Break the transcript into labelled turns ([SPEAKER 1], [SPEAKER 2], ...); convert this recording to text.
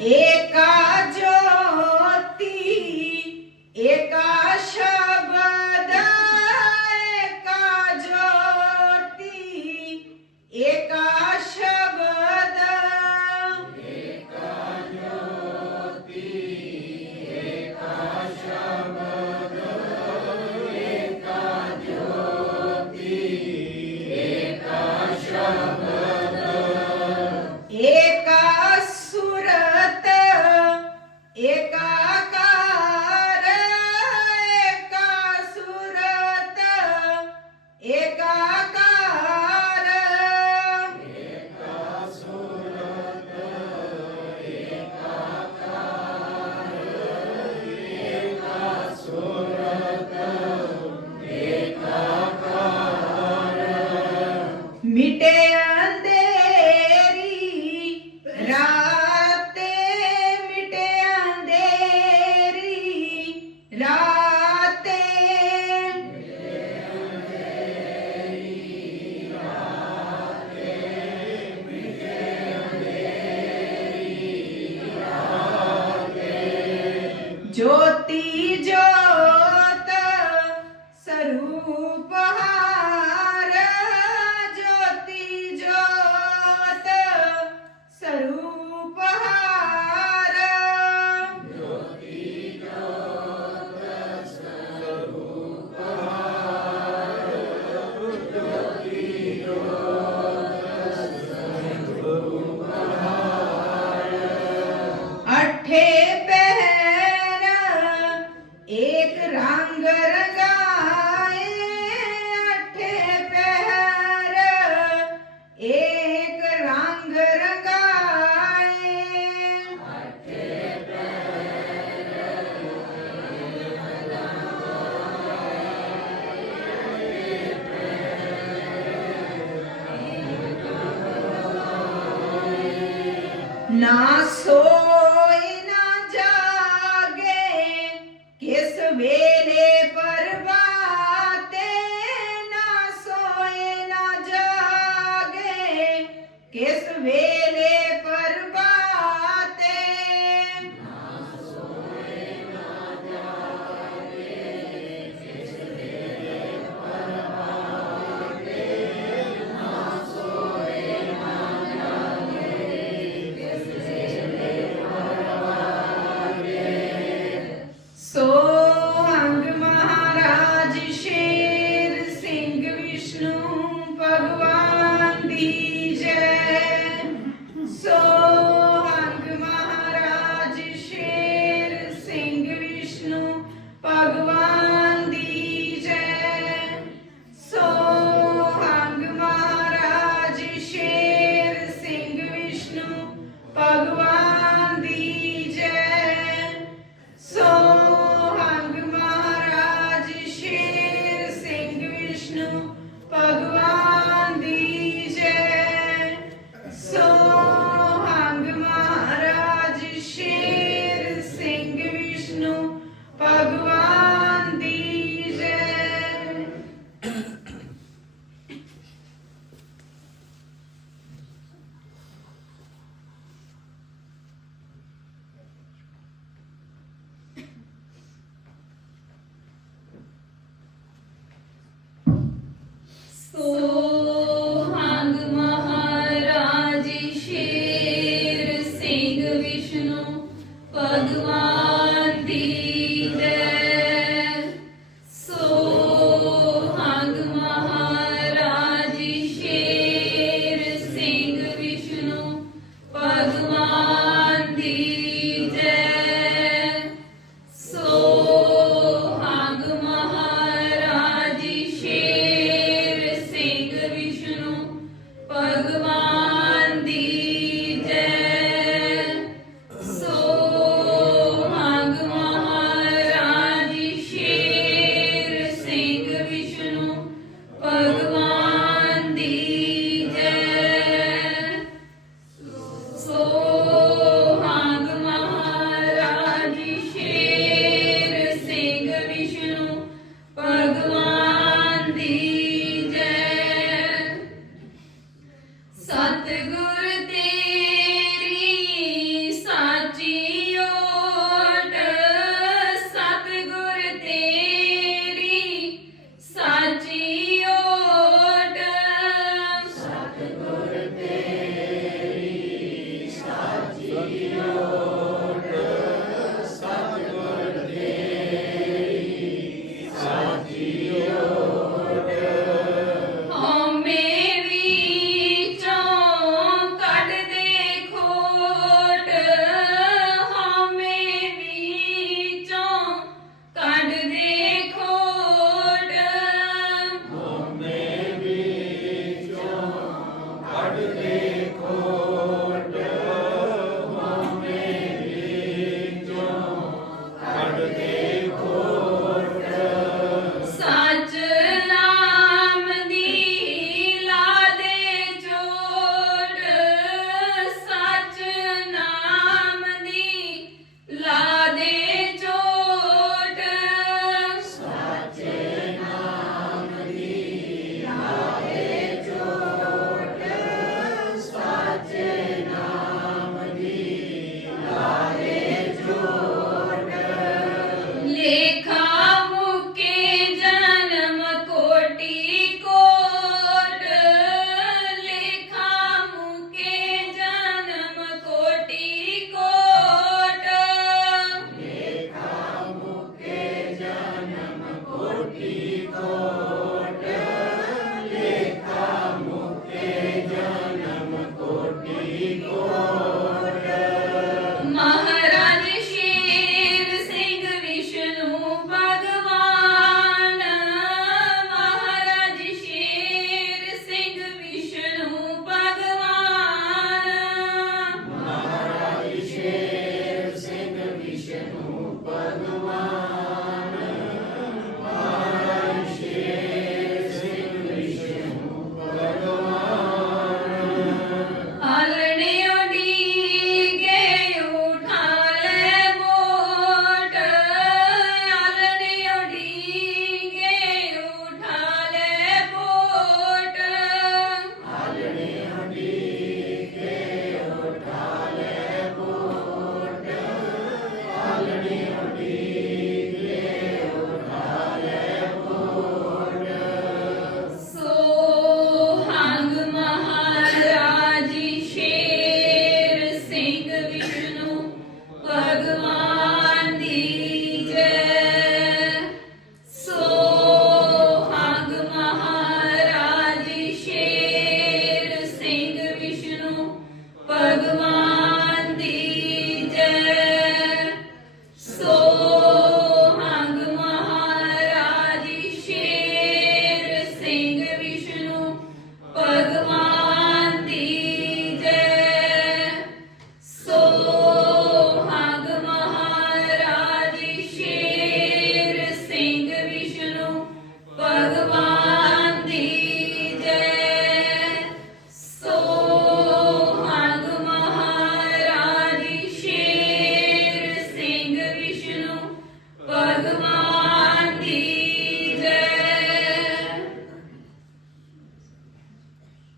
[SPEAKER 1] E nosso Vishnu good one પગમાં